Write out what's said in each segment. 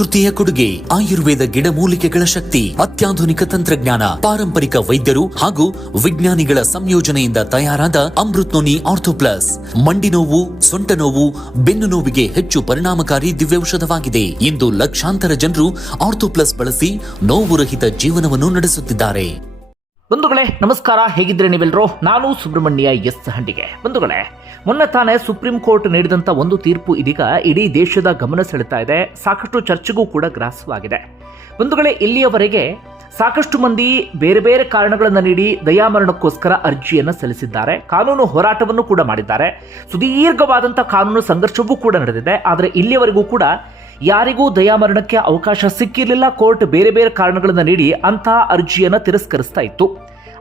ಪ್ರಕೃತಿಯ ಕೊಡುಗೆ, ಆಯುರ್ವೇದ ಗಿಡಮೂಲಿಕೆಗಳ ಶಕ್ತಿ, ಅತ್ಯಾಧುನಿಕ ತಂತ್ರಜ್ಞಾನ, ಪಾರಂಪರಿಕ ವೈದ್ಯರು ಹಾಗೂ ವಿಜ್ಞಾನಿಗಳ ಸಂಯೋಜನೆಯಿಂದ ತಯಾರಾದ ಅಮೃತ್ನೋನಿ ಆರ್ಥೋ ಪ್ಲಸ್ ಮಂಡಿ ನೋವು, ಸೊಂಟ ನೋವು, ಬೆನ್ನು ನೋವಿಗೆ ಹೆಚ್ಚು ಪರಿಣಾಮಕಾರಿ ದಿವ್ಯೌಷಧವಾಗಿದೆ. ಇಂದು ಲಕ್ಷಾಂತರ ಜನರು ಆರ್ಥೋ ಪ್ಲಸ್ ಬಳಸಿ ನೋವು ರಹಿತ ಜೀವನವನ್ನು ನಡೆಸುತ್ತಿದ್ದಾರೆ. ಬಂಧುಗಳೇ ನಮಸ್ಕಾರ, ಹೇಗಿದ್ರೆ ನೀವೆಲ್ಲರೂ? ನಾನು ಸುಬ್ರಹ್ಮಣ್ಯ ಎಸ್ ಹಂಡಿಗೆ. ಬಂಧುಗಳೇ, ಮೊನ್ನೆ ತಾನೇ ಸುಪ್ರೀಂ ಕೋರ್ಟ್ ನೀಡಿದಂಥ ಒಂದು ತೀರ್ಪು ಇದೀಗ ಇಡೀ ದೇಶದ ಗಮನ ಸೆಳೆತಾ ಇದೆ, ಸಾಕಷ್ಟು ಚರ್ಚೆಗೂ ಕೂಡ ಗ್ರಾಸವಾಗಿದೆ. ಬಂಧುಗಳೇ, ಇಲ್ಲಿಯವರೆಗೆ ಸಾಕಷ್ಟು ಮಂದಿ ಬೇರೆ ಬೇರೆ ಕಾರಣಗಳನ್ನು ನೀಡಿ ದಯಾಮರಣಕ್ಕೋಸ್ಕರ ಅರ್ಜಿಯನ್ನು ಸಲ್ಲಿಸಿದ್ದಾರೆ, ಕಾನೂನು ಹೋರಾಟವನ್ನು ಕೂಡ ಮಾಡಿದ್ದಾರೆ, ಸುದೀರ್ಘವಾದಂಥ ಕಾನೂನು ಸಂಘರ್ಷವೂ ಕೂಡ ನಡೆದಿದೆ. ಆದರೆ ಇಲ್ಲಿಯವರೆಗೂ ಕೂಡ ಯಾರಿಗೂ ದಯಾಮರಣಕ್ಕೆ ಅವಕಾಶ ಸಿಕ್ಕಿರಲಿಲ್ಲ. ಕೋರ್ಟ್ ಬೇರೆ ಬೇರೆ ಕಾರಣಗಳನ್ನು ನೀಡಿ ಅಂತಹ ಅರ್ಜಿಯನ್ನು ತಿರಸ್ಕರಿಸ್ತಾ ಇತ್ತು.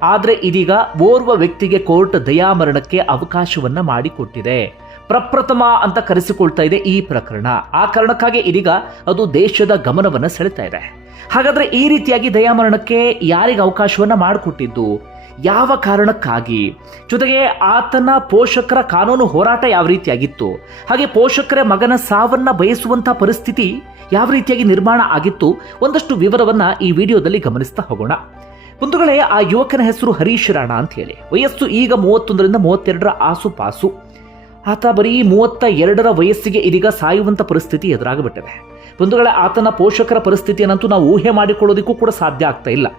ಆದರೆ ಇದೀಗ ಓರ್ವ ವ್ಯಕ್ತಿಗೆ ಕೋರ್ಟ್ ದಯಾಮರಣಕ್ಕೆ ಅವಕಾಶವನ್ನ ಮಾಡಿಕೊಟ್ಟಿದೆ. ಪ್ರಪ್ರಥಮ ಅಂತ ಕರೆಸಿಕೊಳ್ತಾ ಇದೆ ಈ ಪ್ರಕರಣ. ಆ ಕಾರಣಕ್ಕಾಗಿ ಇದೀಗ ಅದು ದೇಶದ ಗಮನವನ್ನು ಸೆಳೆತಾ ಇದೆ. ಹಾಗಾದ್ರೆ ಈ ರೀತಿಯಾಗಿ ದಯಾಮರಣಕ್ಕೆ ಯಾರಿಗೆ ಅವಕಾಶವನ್ನ ಮಾಡಿಕೊಟ್ಟಿದ್ದು, ಯಾವ ಕಾರಣಕ್ಕಾಗಿ, ಜೊತೆಗೆ ಆತನ ಪೋಷಕರ ಕಾನೂನು ಹೋರಾಟ ಯಾವ ರೀತಿಯಾಗಿತ್ತು, ಹಾಗೆ ಪೋಷಕರ ಮಗನ ಸಾವನ್ನ ಬಯಸುವಂತಹ ಪರಿಸ್ಥಿತಿ ಯಾವ ರೀತಿಯಾಗಿ ನಿರ್ಮಾಣ ಆಗಿತ್ತು, ಒಂದಷ್ಟು ವಿವರವನ್ನ ಈ ವಿಡಿಯೋದಲ್ಲಿ ಗಮನಿಸ್ತಾ ಹೋಗೋಣ. ಬಂಧುಗಳೇ, ಆ ಯುವಕನ ಹೆಸರು ಹರೀಶ್ ರಾಣಾ ಅಂತ ಹೇಳಿ. ವಯಸ್ಸು ಈಗ 31ರಿಂದ 32ರ ಆಸುಪಾಸು. ಆತ ಬರೀ 32ರ ವಯಸ್ಸಿಗೆ ಇದೀಗ ಸಾಯುವಂತ ಪರಿಸ್ಥಿತಿ ಎದುರಾಗಿಬಿಟ್ಟಿದೆ. ಬಂಧುಗಳೇ, ಆತನ ಪೋಷಕರ ಪರಿಸ್ಥಿತಿಯನ್ನಂತೂ ನಾವು ಊಹೆ ಮಾಡಿಕೊಳ್ಳೋದಕ್ಕೂ ಕೂಡ ಸಾಧ್ಯ ಆಗ್ತಾ ಇಲ್ಲ.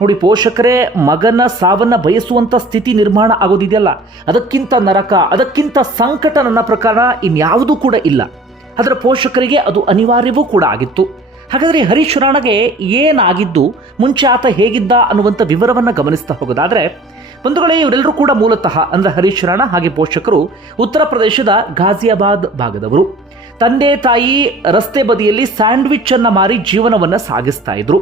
ನೋಡಿ, ಪೋಷಕರೇ ಮಗನ ಸಾವನ್ನ ಬಯಸುವಂತ ಸ್ಥಿತಿ ನಿರ್ಮಾಣ ಆಗೋದಿದೆಯಲ್ಲ, ಅದಕ್ಕಿಂತ ನರಕ, ಅದಕ್ಕಿಂತ ಸಂಕಟ ನನ್ನ ಪ್ರಕಾರ ಇನ್ಯಾವುದೂ ಕೂಡ ಇಲ್ಲ. ಅದರ ಪೋಷಕರಿಗೆ ಅದು ಅನಿವಾರ್ಯವೂ ಕೂಡ ಆಗಿತ್ತು. ಹಾಗಾದರೆ ಹರೀಶ್ ರಾಣಾಗೆ ಏನಾಗಿದ್ದು, ಮುಂಚೆ ಆತ ಹೇಗಿದ್ದ ಅನ್ನುವಂಥ ವಿವರವನ್ನು ಗಮನಿಸ್ತಾ ಹೋಗೋದಾದ್ರೆ, ಬಂಧುಗಳೇ, ಇವರೆಲ್ಲರೂ ಕೂಡ ಮೂಲತಃ ಅಂದ್ರೆ ಹರೀಶ್ ರಾಣಾ ಹಾಗೆ ಪೋಷಕರು ಉತ್ತರ ಪ್ರದೇಶದ ಗಾಜಿಯಾಬಾದ್ ಭಾಗದವರು. ತಂದೆ ತಾಯಿ ರಸ್ತೆ ಬದಿಯಲ್ಲಿ ಸ್ಯಾಂಡ್ವಿಚ್ ಅನ್ನ ಮಾರಿ ಜೀವನವನ್ನ ಸಾಗಿಸ್ತಾ ಇದ್ರು.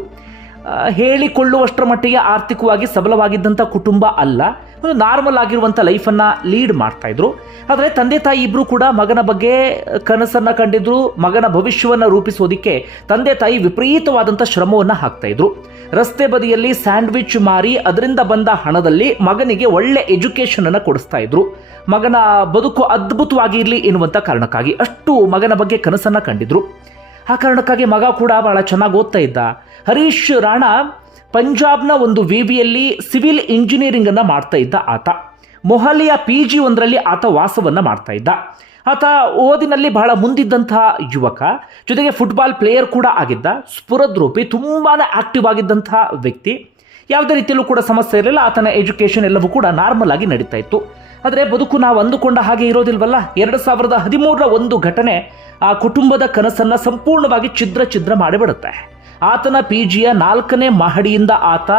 ಹೇಳಿಕೊಳ್ಳುವಷ್ಟರ ಮಟ್ಟಿಗೆ ಆರ್ಥಿಕವಾಗಿ ಸಬಲವಾಗಿದ್ದಂಥ ಕುಟುಂಬ ಅಲ್ಲ, ಒಂದು ನಾರ್ಮಲ್ ಆಗಿರುವಂಥ ಲೈಫನ್ನ ಲೀಡ್ ಮಾಡ್ತಾ ಇದ್ರು. ಆದರೆ ತಂದೆ ತಾಯಿ ಇಬ್ಬರು ಕೂಡ ಮಗನ ಬಗ್ಗೆ ಕನಸನ್ನ ಕಂಡಿದ್ರು. ಮಗನ ಭವಿಷ್ಯವನ್ನು ರೂಪಿಸೋದಿಕ್ಕೆ ತಂದೆ ತಾಯಿ ವಿಪರೀತವಾದಂಥ ಶ್ರಮವನ್ನು ಹಾಕ್ತಾ ಇದ್ರು. ರಸ್ತೆ ಬದಿಯಲ್ಲಿ ಸ್ಯಾಂಡ್ವಿಚ್ ಮಾರಿ ಅದರಿಂದ ಬಂದ ಹಣದಲ್ಲಿ ಮಗನಿಗೆ ಒಳ್ಳೆ ಎಜುಕೇಶನ್ ಅನ್ನು ಕೊಡಿಸ್ತಾ ಇದ್ರು. ಮಗನ ಬದುಕು ಅದ್ಭುತವಾಗಿ ಇರಲಿ ಎನ್ನುವಂಥ ಕಾರಣಕ್ಕಾಗಿ ಅಷ್ಟು ಮಗನ ಬಗ್ಗೆ ಕನಸನ್ನ ಕಂಡಿದ್ರು. ಆ ಕಾರಣಕ್ಕಾಗಿ ಮಗ ಕೂಡ ಬಹಳ ಚೆನ್ನಾಗಿ ಓದ್ತಾ ಇದ್ದ. ಹರೀಶ್ ರಾಣಾ ಪಂಜಾಬ್ನ ಒಂದು ವಿವಿಯಲ್ಲಿ ಸಿವಿಲ್ ಇಂಜಿನಿಯರಿಂಗ್ ಅನ್ನ ಮಾಡ್ತಾ ಇದ್ದ ಆತ. ಮೊಹಾಲಿಯ PG ಒಂದರಲ್ಲಿ ಆತ ವಾಸವನ್ನ ಮಾಡ್ತಾ ಇದ್ದ. ಆತ ಓದಿನಲ್ಲಿ ಬಹಳ ಮುಂದಿದ್ದಂತಹ ಯುವಕ, ಜೊತೆಗೆ ಫುಟ್ಬಾಲ್ ಪ್ಲೇಯರ್ ಕೂಡ ಆಗಿದ್ದ. ಸ್ಫುರದ್ರೂಪಿ, ತುಂಬಾನೇ ಆಕ್ಟಿವ್ ಆಗಿದ್ದಂತಹ ವ್ಯಕ್ತಿ. ಯಾವುದೇ ರೀತಿಯಲ್ಲೂ ಕೂಡ ಸಮಸ್ಯೆ ಇರಲಿಲ್ಲ. ಆತನ ಎಜುಕೇಶನ್ ಎಲ್ಲವೂ ಕೂಡ ನಾರ್ಮಲ್ ಆಗಿ ನಡೀತಾ ಇತ್ತು. ಆದರೆ ಬದುಕು ನಾವು ಅಂದುಕೊಂಡ ಹಾಗೆ ಇರೋದಿಲ್ವಲ್ಲ. 2013ರ ಒಂದು ಘಟನೆ ಆ ಕುಟುಂಬದ ಕನಸನ್ನ ಸಂಪೂರ್ಣವಾಗಿ ಛಿದ್ರ ಮಾಡಿಬಿಡುತ್ತೆ. ಆತನ PGಯ 4ನೇ ಮಹಡಿಯಿಂದ ಆತ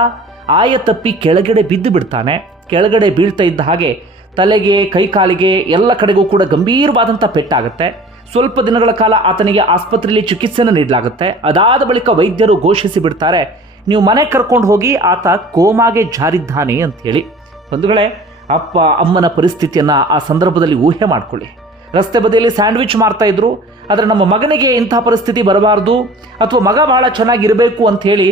ಆಯತಪ್ಪಿ ಕೆಳಗಡೆ ಬಿದ್ದು ಬಿಡ್ತಾನೆ. ಕೆಳಗಡೆ ಬೀಳ್ತಾ ಇದ್ದ ಹಾಗೆ ತಲೆಗೆ, ಕೈಕಾಲಿಗೆ ಎಲ್ಲ ಕಡೆಗೂ ಕೂಡ ಗಂಭೀರವಾದಂಥ ಪೆಟ್ಟಾಗುತ್ತೆ. ಸ್ವಲ್ಪ ದಿನಗಳ ಕಾಲ ಆತನಿಗೆ ಆಸ್ಪತ್ರೆಯಲ್ಲಿ ಚಿಕಿತ್ಸೆಯನ್ನು ನೀಡಲಾಗುತ್ತೆ. ಅದಾದ ಬಳಿಕ ವೈದ್ಯರು ಘೋಷಿಸಿ ಬಿಡ್ತಾರೆ, ನೀವು ಮನೆ ಕರ್ಕೊಂಡು ಹೋಗಿ, ಆತ ಕೋಮಾಗೆ ಜಾರಿದ್ದಾನೆ ಅಂತ ಹೇಳಿ. ಬಂಧುಗಳೇ, ಅಪ್ಪ ಅಮ್ಮನ ಪರಿಸ್ಥಿತಿಯನ್ನ ಆ ಸಂದರ್ಭದಲ್ಲಿ ಊಹೆ ಮಾಡ್ಕೊಳ್ಳಿ. ರಸ್ತೆ ಬದಿಯಲ್ಲಿ ಸ್ಯಾಂಡ್ವಿಚ್ ಮಾರ್ತಾ ಇದ್ರು. ಆದರೆ ನಮ್ಮ ಮಗನಿಗೆ ಇಂತಹ ಪರಿಸ್ಥಿತಿ ಬರಬಾರ್ದು, ಅಥವಾ ಮಗ ಬಹಳ ಚೆನ್ನಾಗಿರಬೇಕು ಅಂತ ಹೇಳಿ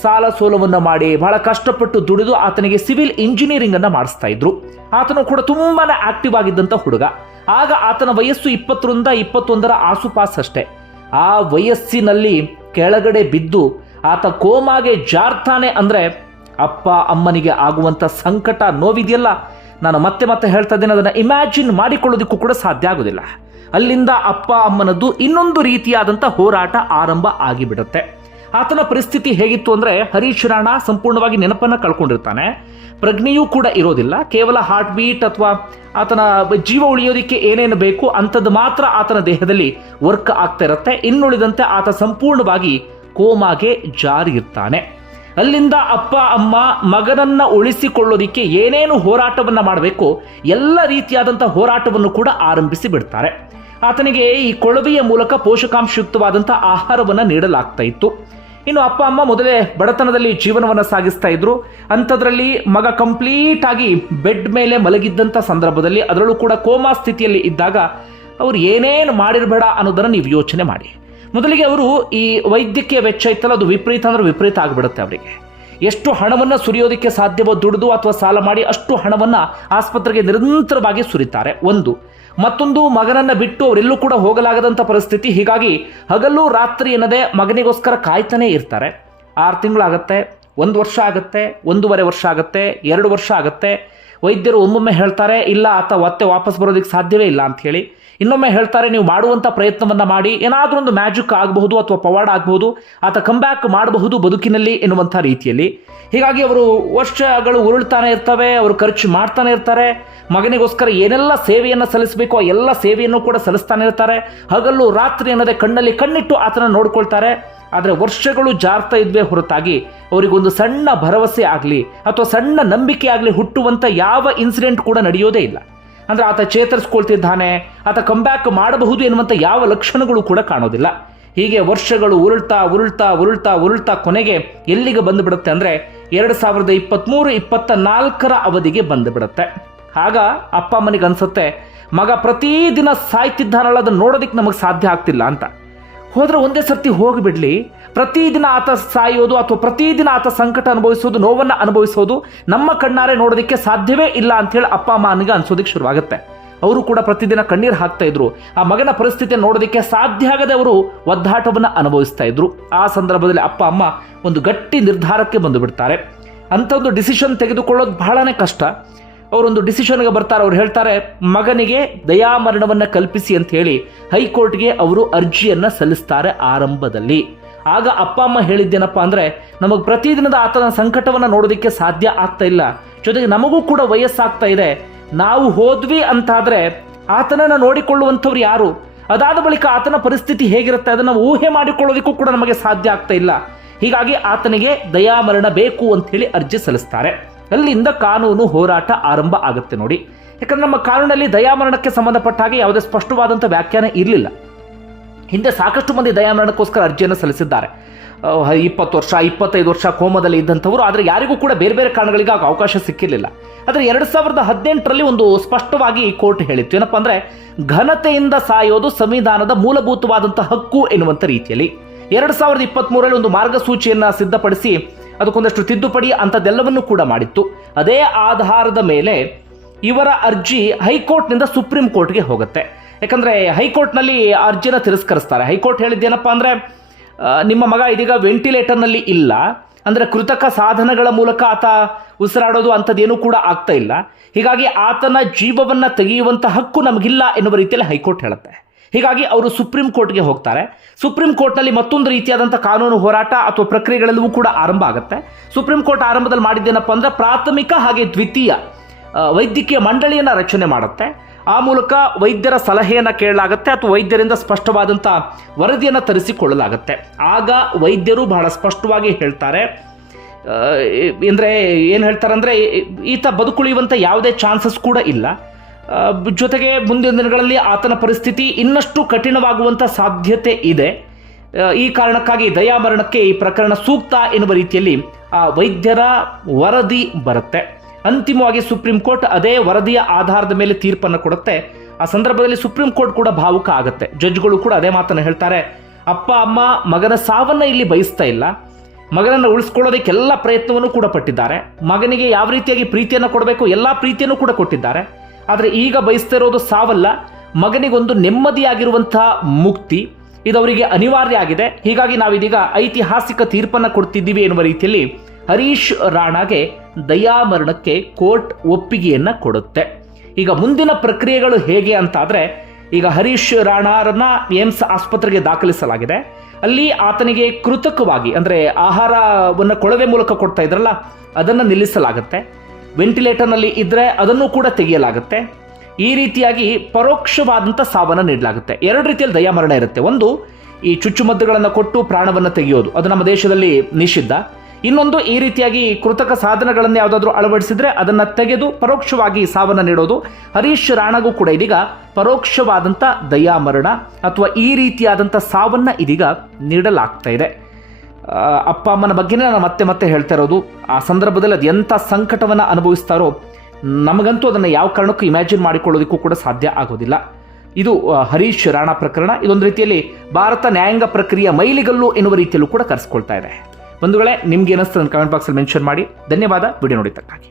ಸಾಲ ಸೋಲವನ್ನು ಮಾಡಿ ಬಹಳ ಕಷ್ಟಪಟ್ಟು ದುಡಿದು ಆತನಿಗೆ ಸಿವಿಲ್ ಇಂಜಿನಿಯರಿಂಗ್ ಅನ್ನ ಮಾಡಿಸ್ತಾ ಇದ್ರು. ಆತನು ಕೂಡ ತುಂಬಾನೇ ಆಕ್ಟಿವ್ ಆಗಿದ್ದಂಥ ಹುಡುಗ. ಆಗ ಆತನ ವಯಸ್ಸು 20ರಿಂದ 21ರ ಆಸುಪಾಸಷ್ಟೇ. ಆ ವಯಸ್ಸಿನಲ್ಲಿ ಕೆಳಗಡೆ ಬಿದ್ದು ಆತ ಕೋಮಾಗೆ ಜಾರ್ತಾನೆ ಅಂದ್ರೆ ಅಪ್ಪ ಅಮ್ಮನಿಗೆ ಆಗುವಂಥ ಸಂಕಟ, ನೋವಿದೆಯಲ್ಲ, ನಾನು ಮತ್ತೆ ಹೇಳ್ತಾ ಇದ್ದೇನೆ, ಅದನ್ನು ಇಮ್ಯಾಜಿನ್ ಮಾಡಿಕೊಳ್ಳೋದಕ್ಕೂ ಕೂಡ ಸಾಧ್ಯ ಆಗೋದಿಲ್ಲ. ಅಲ್ಲಿಂದ ಅಪ್ಪ ಅಮ್ಮನದ್ದು ಇನ್ನೊಂದು ರೀತಿಯಾದಂಥ ಹೋರಾಟ ಆರಂಭ ಆಗಿಬಿಡುತ್ತೆ. ಆತನ ಪರಿಸ್ಥಿತಿ ಹೇಗಿತ್ತು ಅಂದರೆ, ಹರೀಶ್ ರಾಣಾ ಸಂಪೂರ್ಣವಾಗಿ ನೆನಪನ್ನು ಕಳ್ಕೊಂಡಿರ್ತಾನೆ. ಪ್ರಜ್ಞೆಯೂ ಕೂಡ ಇರೋದಿಲ್ಲ. ಕೇವಲ ಹಾರ್ಟ್ ಬೀಟ್ ಅಥವಾ ಆತನ ಜೀವ ಉಳಿಯೋದಕ್ಕೆ ಏನೇನು ಬೇಕು ಅಂಥದ್ದು ಮಾತ್ರ ಆತನ ದೇಹದಲ್ಲಿ ವರ್ಕ್ ಆಗ್ತಾ ಇರುತ್ತೆ. ಇನ್ನುಳಿದಂತೆ ಆತ ಸಂಪೂರ್ಣವಾಗಿ ಕೋಮಾಗೆ ಜಾರಿ ಇರ್ತಾನೆ. ಅಲ್ಲಿಂದ ಅಪ್ಪ ಅಮ್ಮ ಮಗನನ್ನ ಉಳಿಸಿಕೊಳ್ಳೋದಿಕ್ಕೆ ಏನೇನು ಹೋರಾಟವನ್ನ ಮಾಡಬೇಕು ಎಲ್ಲ ರೀತಿಯಾದಂಥ ಹೋರಾಟವನ್ನು ಕೂಡ ಆರಂಭಿಸಿ ಬಿಡ್ತಾರೆ. ಆತನಿಗೆ ಈ ಕೊಳವೆಯ ಮೂಲಕ ಪೋಷಕಾಂಶಯುಕ್ತವಾದಂಥ ಆಹಾರವನ್ನು ನೀಡಲಾಗ್ತಾ ಇತ್ತು. ಇನ್ನು ಅಪ್ಪ ಅಮ್ಮ ಮೊದಲೇ ಬಡತನದಲ್ಲಿ ಜೀವನವನ್ನು ಸಾಗಿಸ್ತಾ ಇದ್ರು. ಅಂಥದ್ರಲ್ಲಿ ಮಗ ಕಂಪ್ಲೀಟ್ ಆಗಿ ಬೆಡ್ ಮೇಲೆ ಮಲಗಿದ್ದಂಥ ಸಂದರ್ಭದಲ್ಲಿ, ಅದರಲ್ಲೂ ಕೂಡ ಕೋಮಾ ಸ್ಥಿತಿಯಲ್ಲಿ ಇದ್ದಾಗ ಅವ್ರು ಏನೇನು ಮಾಡಿರಬೇಡ ಅನ್ನೋದನ್ನು ನೀವು ಯೋಚನೆ ಮಾಡಿ. ಮೊದಲಿಗೆ ಅವರು ಈ ವೈದ್ಯಕೀಯ ವೆಚ್ಚ ಇತ್ತಲ್ಲ, ಅದು ವಿಪರೀತ ಆಗಿಬಿಡುತ್ತೆ. ಅವರಿಗೆ ಎಷ್ಟು ಹಣವನ್ನು ಸುರಿಯೋದಕ್ಕೆ ಸಾಧ್ಯವೋ ದುಡಿದು ಅಥವಾ ಸಾಲ ಮಾಡಿ ಅಷ್ಟು ಹಣವನ್ನು ಆಸ್ಪತ್ರೆಗೆ ನಿರಂತರವಾಗಿ ಸುರಿತಾರೆ. ಮತ್ತೊಂದು ಮಗನನ್ನ ಬಿಟ್ಟು ಅವರೆಲ್ಲೂ ಕೂಡ ಹೋಗಲಾಗದಂಥ ಪರಿಸ್ಥಿತಿ. ಹೀಗಾಗಿ ಹಗಲು ರಾತ್ರಿ ಎನ್ನದೆ ಮಗನಿಗೋಸ್ಕರ ಕಾಯ್ತಾನೆ ಇರ್ತಾರೆ. 6 ತಿಂಗಳಾಗತ್ತೆ, 1 ವರ್ಷ ಆಗುತ್ತೆ, 1.5 ವರ್ಷ ಆಗುತ್ತೆ, 2 ವರ್ಷ ಆಗುತ್ತೆ. ವೈದ್ಯರು ಒಮ್ಮೊಮ್ಮೆ ಹೇಳ್ತಾರೆ ಇಲ್ಲ ಆತ ಮತ್ತೆ ವಾಪಸ್ ಬರೋದಕ್ಕೆ ಸಾಧ್ಯವೇ ಇಲ್ಲ ಅಂತ ಹೇಳಿ. ಇನ್ನೊಮ್ಮೆ ಹೇಳ್ತಾರೆ ನೀವು ಮಾಡುವಂಥ ಪ್ರಯತ್ನವನ್ನು ಮಾಡಿ, ಏನಾದರೂ ಒಂದು ಮ್ಯಾಜಿಕ್ ಆಗಬಹುದು ಅಥವಾ ಪವಾಡ ಆಗಬಹುದು, ಆತ ಕಮ್ಬ್ಯಾಕ್ ಮಾಡಬಹುದು ಬದುಕಿನಲ್ಲಿ ಎನ್ನುವಂಥ ರೀತಿಯಲ್ಲಿ. ಹೀಗಾಗಿ ಅವರು ವರ್ಷಗಳು ಉರುಳ್ತಾನೆ ಇರ್ತವೆ, ಅವರು ಖರ್ಚು ಮಾಡ್ತಾನೆ ಇರ್ತಾರೆ. ಮಗನಿಗೋಸ್ಕರ ಏನೆಲ್ಲ ಸೇವೆಯನ್ನು ಸಲ್ಲಿಸಬೇಕು ಆ ಎಲ್ಲ ಸೇವೆಯನ್ನು ಕೂಡ ಸಲ್ಲಿಸ್ತಾನೆ ಇರ್ತಾರೆ. ಹಗಲು ರಾತ್ರಿ ಅನ್ನೋದೇ ಕಣ್ಣಲ್ಲಿ ಕಣ್ಣಿಟ್ಟು ಆತನ ನೋಡ್ಕೊಳ್ತಾರೆ. ಆದರೆ ವರ್ಷಗಳು ಜಾರ್ತಾ ಇದ್ವೇ ಹೊರತಾಗಿ ಅವರಿಗೊಂದು ಸಣ್ಣ ಭರವಸೆ ಆಗಲಿ ಅಥವಾ ಸಣ್ಣ ನಂಬಿಕೆ ಆಗಲಿ ಹುಟ್ಟುವಂಥ ಯಾವ ಇನ್ಸಿಡೆಂಟ್ ಕೂಡ ನಡೆಯೋದೇ ಇಲ್ಲ. ಅಂದರೆ ಆತ ಚೇತರಿಸ್ಕೊಳ್ತಿದ್ದಾನೆ, ಆತ ಕಂಬ್ಯಾಕ್ ಮಾಡಬಹುದು ಎನ್ನುವಂಥ ಯಾವ ಲಕ್ಷಣಗಳು ಕೂಡ ಕಾಣೋದಿಲ್ಲ. ಹೀಗೆ ವರ್ಷಗಳು ಉರುಳ್ತಾ ಉರುಳ್ತಾ ಉರುಳ್ತಾ ಉರುಳ್ತಾ ಕೊನೆಗೆ ಎಲ್ಲಿಗೆ ಬಂದುಬಿಡುತ್ತೆ ಅಂದರೆ 2023-24 ಅವಧಿಗೆ ಬಂದುಬಿಡುತ್ತೆ. ಆಗ ಅಪ್ಪ ಅಮ್ಮನಿಗೆ ಅನ್ಸುತ್ತೆ ಮಗ ಪ್ರತಿದಿನ ಸಾಯ್ತಿದ್ದಾನಲ್ಲ, ಅದನ್ನು ನೋಡೋದಕ್ಕೆ ನಮಗೆ ಸಾಧ್ಯ ಆಗ್ತಿಲ್ಲ ಅಂತ. ಹೋದರೆ ಒಂದೇ ಸರ್ತಿ ಹೋಗಿಬಿಡ್ಲಿ, ಪ್ರತಿದಿನ ಆತ ಸಾಯೋದು ಅಥವಾ ಪ್ರತಿದಿನ ಆತ ಸಂಕಟ ಅನುಭವಿಸೋದು, ನೋವನ್ನು ಅನುಭವಿಸೋದು ನಮ್ಮ ಕಣ್ಣಾರೆ ನೋಡೋದಕ್ಕೆ ಸಾಧ್ಯವೇ ಇಲ್ಲ ಅಂಥೇಳಿ ಅಪ್ಪ ಅಮ್ಮನಿಗೆ ಅನ್ಸೋದಕ್ಕೆ ಶುರುವಾಗುತ್ತೆ. ಅವರು ಕೂಡ ಪ್ರತಿದಿನ ಕಣ್ಣೀರು ಹಾಕ್ತಾ ಇದ್ರು. ಆ ಮಗನ ಪರಿಸ್ಥಿತಿಯನ್ನು ನೋಡೋದಕ್ಕೆ ಸಾಧ್ಯ ಆಗದೆ ಅವರು ಒದ್ದಾಟವನ್ನು ಅನುಭವಿಸ್ತಾ ಇದ್ರು. ಆ ಸಂದರ್ಭದಲ್ಲಿ ಅಪ್ಪ ಅಮ್ಮ ಒಂದು ಗಟ್ಟಿ ನಿರ್ಧಾರಕ್ಕೆ ಬಂದು ಬಿಡ್ತಾರೆ. ಅಂಥ ಒಂದು ಡಿಸಿಷನ್ ತೆಗೆದುಕೊಳ್ಳೋದು ಬಹಳನೇ ಕಷ್ಟ. ಅವರೊಂದು ಡಿಸಿಷನ್ಗೆ ಬರ್ತಾರೆ. ಅವ್ರು ಹೇಳ್ತಾರೆ ಮಗನಿಗೆ ದಯಾಮರಣವನ್ನು ಕಲ್ಪಿಸಿ ಅಂತ ಹೇಳಿ ಹೈಕೋರ್ಟ್ಗೆ ಅವರು ಅರ್ಜಿಯನ್ನು ಸಲ್ಲಿಸ್ತಾರೆ ಆರಂಭದಲ್ಲಿ. ಆಗ ಅಪ್ಪ ಅಮ್ಮ ಹೇಳಿದ್ದೇನಪ್ಪ ಅಂದರೆ ನಮಗೆ ಪ್ರತಿದಿನದ ಆತನ ಸಂಕಟವನ್ನು ನೋಡೋದಕ್ಕೆ ಸಾಧ್ಯ ಆಗ್ತಾ ಇಲ್ಲ, ಜೊತೆಗೆ ನಮಗೂ ಕೂಡ ವಯಸ್ಸಾಗ್ತಾ ಇದೆ. ನಾವು ಹೋದ್ವಿ ಅಂತಾದರೆ ಆತನನ್ನು ನೋಡಿಕೊಳ್ಳುವಂಥವ್ರು ಯಾರು? ಅದಾದ ಬಳಿಕ ಆತನ ಪರಿಸ್ಥಿತಿ ಹೇಗಿರುತ್ತೆ ಅದನ್ನು ಊಹೆ ಮಾಡಿಕೊಳ್ಳೋದಕ್ಕೂ ಕೂಡ ನಮಗೆ ಸಾಧ್ಯ ಆಗ್ತಾ ಇಲ್ಲ. ಹೀಗಾಗಿ ಆತನಿಗೆ ದಯಾಮರಣ ಬೇಕು ಅಂತ ಹೇಳಿ ಅರ್ಜಿ ಸಲ್ಲಿಸ್ತಾರೆ. ಅಲ್ಲಿಂದ ಕಾನೂನು ಹೋರಾಟ ಆರಂಭ ಆಗುತ್ತೆ ನೋಡಿ. ಯಾಕಂದ್ರೆ ನಮ್ಮ ಕಾನೂನಲ್ಲಿ ದಯಾಮರಣಕ್ಕೆ ಸಂಬಂಧಪಟ್ಟ ಹಾಗೆ ಯಾವುದೇ ಸ್ಪಷ್ಟವಾದಂಥ ವ್ಯಾಖ್ಯಾನ ಇರಲಿಲ್ಲ. ಹಿಂದೆ ಸಾಕಷ್ಟು ಮಂದಿ ದಯಾಮರಣಕ್ಕೋಸ್ಕರ ಅರ್ಜಿಯನ್ನು ಸಲ್ಲಿಸಿದ್ದಾರೆ. 20 ವರ್ಷ 25 ವರ್ಷ ಕೋಮದಲ್ಲಿ ಇದ್ದಂಥವರು. ಆದರೆ ಯಾರಿಗೂ ಕೂಡ ಬೇರೆ ಬೇರೆ ಕಾರಣಗಳಿಗೆ ಅವಕಾಶ ಸಿಕ್ಕಿರಲಿಲ್ಲ. ಆದರೆ 2018ರಲ್ಲಿ ಒಂದು ಸ್ಪಷ್ಟವಾಗಿ ಕೋರ್ಟ್ ಹೇಳಿತ್ತು. ಏನಪ್ಪ ಅಂದರೆ ಘನತೆಯಿಂದ ಸಾಯೋದು ಸಂವಿಧಾನದ ಮೂಲಭೂತವಾದಂಥ ಹಕ್ಕು ಎನ್ನುವಂಥ ರೀತಿಯಲ್ಲಿ 2023ರಲ್ಲಿ ಒಂದು ಮಾರ್ಗಸೂಚಿಯನ್ನು ಸಿದ್ಧಪಡಿಸಿ ಅದಕ್ಕೊಂದಷ್ಟು ತಿದ್ದುಪಡಿ ಅಂಥದ್ದೆಲ್ಲವನ್ನೂ ಕೂಡ ಮಾಡಿತ್ತು. ಅದೇ ಆಧಾರದ ಮೇಲೆ ಇವರ ಅರ್ಜಿ ಹೈಕೋರ್ಟ್ನಿಂದ ಸುಪ್ರೀಂ ಕೋರ್ಟ್ಗೆ ಹೋಗುತ್ತೆ. ಯಾಕಂದರೆ ಹೈಕೋರ್ಟ್ನಲ್ಲಿ ಅರ್ಜಿನ ತಿರಸ್ಕರಿಸ್ತಾರೆ. ಹೈಕೋರ್ಟ್ ಹೇಳಿದ್ದೇನಪ್ಪ ಅಂದರೆ ನಿಮ್ಮ ಮಗ ಇದೀಗ ವೆಂಟಿಲೇಟರ್ನಲ್ಲಿ ಇಲ್ಲ, ಅಂದರೆ ಕೃತಕ ಸಾಧನಗಳ ಮೂಲಕ ಆತ ಉಸಿರಾಡೋದು ಅಂಥದ್ದೇನೂ ಕೂಡ ಆಗ್ತಾ ಇಲ್ಲ. ಹೀಗಾಗಿ ಆತನ ಜೀವವನ್ನು ತೆಗೆಯುವಂಥ ಹಕ್ಕು ನಮಗಿಲ್ಲ ಎನ್ನುವ ರೀತಿಯಲ್ಲಿ ಹೈಕೋರ್ಟ್ ಹೇಳುತ್ತೆ. ಹೀಗಾಗಿ ಅವರು ಸುಪ್ರೀಂ ಕೋರ್ಟ್ಗೆ ಹೋಗ್ತಾರೆ. ಸುಪ್ರೀಂ ಕೋರ್ಟ್ನಲ್ಲಿ ಮತ್ತೊಂದು ರೀತಿಯಾದಂಥ ಕಾನೂನು ಹೋರಾಟ ಅಥವಾ ಪ್ರಕ್ರಿಯೆಗಳೆಲ್ಲವೂ ಕೂಡ ಆರಂಭ ಆಗುತ್ತೆ. ಸುಪ್ರೀಂ ಕೋರ್ಟ್ ಆರಂಭದಲ್ಲಿ ಮಾಡಿದ್ದೇನಪ್ಪ ಅಂದರೆ ಪ್ರಾಥಮಿಕ ಹಾಗೆ ದ್ವಿತೀಯ ವೈದ್ಯಕೀಯ ಮಂಡಳಿಯನ್ನು ರಚನೆ ಮಾಡುತ್ತೆ. ಆ ಮೂಲಕ ವೈದ್ಯರ ಸಲಹೆಯನ್ನು ಕೇಳಲಾಗುತ್ತೆ ಅಥವಾ ವೈದ್ಯರಿಂದ ಸ್ಪಷ್ಟವಾದಂಥ ವರದಿಯನ್ನು ತರಿಸಿಕೊಳ್ಳಲಾಗುತ್ತೆ. ಆಗ ವೈದ್ಯರು ಬಹಳ ಸ್ಪಷ್ಟವಾಗಿ ಹೇಳ್ತಾರೆ, ಅಂದರೆ ಏನು ಹೇಳ್ತಾರೆ ಅಂದರೆ ಈತ ಬದುಕುಳಿಯುವಂಥ ಯಾವುದೇ ಚಾನ್ಸಸ್ ಕೂಡ ಇಲ್ಲ, ಜೊತೆಗೆ ಮುಂದಿನ ದಿನಗಳಲ್ಲಿ ಆತನ ಪರಿಸ್ಥಿತಿ ಇನ್ನಷ್ಟು ಕಠಿಣವಾಗುವಂಥ ಸಾಧ್ಯತೆ ಇದೆ. ಈ ಕಾರಣಕ್ಕಾಗಿ ದಯಾಮರಣಕ್ಕೆ ಈ ಪ್ರಕರಣ ಸೂಕ್ತ ಎನ್ನುವ ರೀತಿಯಲ್ಲಿ ಆ ವೈದ್ಯರ ವರದಿ ಬರುತ್ತೆ. ಅಂತಿಮವಾಗಿ ಸುಪ್ರೀಂ ಕೋರ್ಟ್ ಅದೇ ವರದಿಯ ಆಧಾರದ ಮೇಲೆ ತೀರ್ಪನ್ನು ಕೊಡುತ್ತೆ. ಆ ಸಂದರ್ಭದಲ್ಲಿ ಸುಪ್ರೀಂ ಕೋರ್ಟ್ ಕೂಡ ಭಾವುಕ ಆಗುತ್ತೆ. ಜಡ್ಜ್ಗಳು ಕೂಡ ಅದೇ ಮಾತನ್ನು ಹೇಳ್ತಾರೆ, ಅಪ್ಪ ಅಮ್ಮ ಮಗನ ಸಾವನ್ನು ಇಲ್ಲಿ ಬಯಸ್ತಾ ಇಲ್ಲ, ಮಗನನ್ನು ಉಳಿಸ್ಕೊಳ್ಳೋದಕ್ಕೆ ಎಲ್ಲ ಪ್ರಯತ್ನವನ್ನು ಕೂಡ ಪಟ್ಟಿದ್ದಾರೆ. ಮಗನಿಗೆ ಯಾವ ರೀತಿಯಾಗಿ ಪ್ರೀತಿಯನ್ನು ಕೊಡಬೇಕು ಎಲ್ಲ ಪ್ರೀತಿಯನ್ನು ಕೂಡ ಕೊಟ್ಟಿದ್ದಾರೆ. ಆದರೆ ಈಗ ಬಯಸ್ತಾ ಇರೋದು ಸಾವಲ್ಲ, ಮಗನಿಗೊಂದು ನೆಮ್ಮದಿಯಾಗಿರುವಂತಹ ಮುಕ್ತಿ, ಇದು ಅವರಿಗೆ ಅನಿವಾರ್ಯ ಆಗಿದೆ. ಹೀಗಾಗಿ ನಾವಿದೀಗ ಐತಿಹಾಸಿಕ ತೀರ್ಪನ್ನು ಕೊಡ್ತಿದ್ದೀವಿ ಎನ್ನುವ ರೀತಿಯಲ್ಲಿ ಹರೀಶ್ ರಾಣಾಗೆ ದಯಾಮರಣಕ್ಕೆ ಕೋರ್ಟ್ ಒಪ್ಪಿಗೆಯನ್ನು ಕೊಡುತ್ತೆ. ಈಗ ಮುಂದಿನ ಪ್ರಕ್ರಿಯೆಗಳು ಹೇಗೆ ಅಂತಾದರೆ, ಈಗ ಹರೀಶ್ ರಾಣಾರನ್ನ ಏಮ್ಸ್ ಆಸ್ಪತ್ರೆಗೆ ದಾಖಲಿಸಲಾಗಿದೆ. ಅಲ್ಲಿ ಆತನಿಗೆ ಕೃತಕವಾಗಿ ಅಂದರೆ ಆಹಾರವನ್ನು ಕೊಳವೆ ಮೂಲಕ ಕೊಡ್ತಾ ಇದ್ರಲ್ಲ ಅದನ್ನು ನಿಲ್ಲಿಸಲಾಗುತ್ತೆ. ವೆಂಟಿಲೇಟರ್ನಲ್ಲಿ ಇದ್ದರೆ ಅದನ್ನು ಕೂಡ ತೆಗೆಯಲಾಗುತ್ತೆ. ಈ ರೀತಿಯಾಗಿ ಪರೋಕ್ಷವಾದಂಥ ಸಾವನ್ನು ನೀಡಲಾಗುತ್ತೆ. 2 ರೀತಿಯಲ್ಲಿ ದಯಾಮರಣ ಇರುತ್ತೆ. ಒಂದು ಈ ಚುಚ್ಚುಮದ್ದುಗಳನ್ನು ಕೊಟ್ಟು ಪ್ರಾಣವನ್ನು ತೆಗೆಯೋದು, ಅದು ನಮ್ಮ ದೇಶದಲ್ಲಿ ನಿಷಿದ್ಧ. ಇನ್ನೊಂದು ಈ ರೀತಿಯಾಗಿ ಕೃತಕ ಸಾಧನಗಳನ್ನು ಯಾವುದಾದ್ರೂ ಅಳವಡಿಸಿದ್ರೆ ಅದನ್ನು ತೆಗೆದು ಪರೋಕ್ಷವಾಗಿ ಸಾವನ್ನು ನೀಡೋದು. ಹರೀಶ್ ರಾಣಾಗೂ ಕೂಡ ಇದೀಗ ಪರೋಕ್ಷವಾದಂಥ ದಯಾಮರಣ ಅಥವಾ ಈ ರೀತಿಯಾದಂಥ ಸಾವನ್ನು ಇದೀಗ ನೀಡಲಾಗ್ತಾ ಇದೆ. ಅಪ್ಪ ಅಮ್ಮನ ಬಗ್ಗೆನೇ ನಾನು ಮತ್ತೆ ಮತ್ತೆ ಹೇಳ್ತಾ ಇರೋದು, ಆ ಸಂದರ್ಭದಲ್ಲಿ ಅದು ಎಂಥ ಸಂಕಟವನ್ನು ಅನುಭವಿಸ್ತಾರೋ ನಮಗಂತೂ ಅದನ್ನು ಯಾವ ಕಾರಣಕ್ಕೂ ಇಮ್ಯಾಜಿನ್ ಮಾಡಿಕೊಳ್ಳೋದಕ್ಕೂ ಕೂಡ ಸಾಧ್ಯ ಆಗೋದಿಲ್ಲ. ಇದು ಹರೀಶ್ ರಾಣಾ ಪ್ರಕರಣ. ಇದೊಂದು ರೀತಿಯಲ್ಲಿ ಭಾರತ ನ್ಯಾಯಾಂಗ ಪ್ರಕ್ರಿಯೆಯ ಮೈಲಿಗಲ್ಲು ಎನ್ನುವ ರೀತಿಯಲ್ಲೂ ಕೂಡ ಕರೆಸ್ಕೊಳ್ತಾ ಇದೆ. ಬಂಧುಗಳೇ, ನಿಮ್ಗೆ ಏನಿಸ್ತದೆ ಕಮೆಂಟ್ ಬಾಕ್ಸಲ್ಲಿ ಮೆನ್ಷನ್ ಮಾಡಿ. ಧನ್ಯವಾದ ವಿಡಿಯೋ ನೋಡಿದ್ದಕ್ಕಾಗಿ.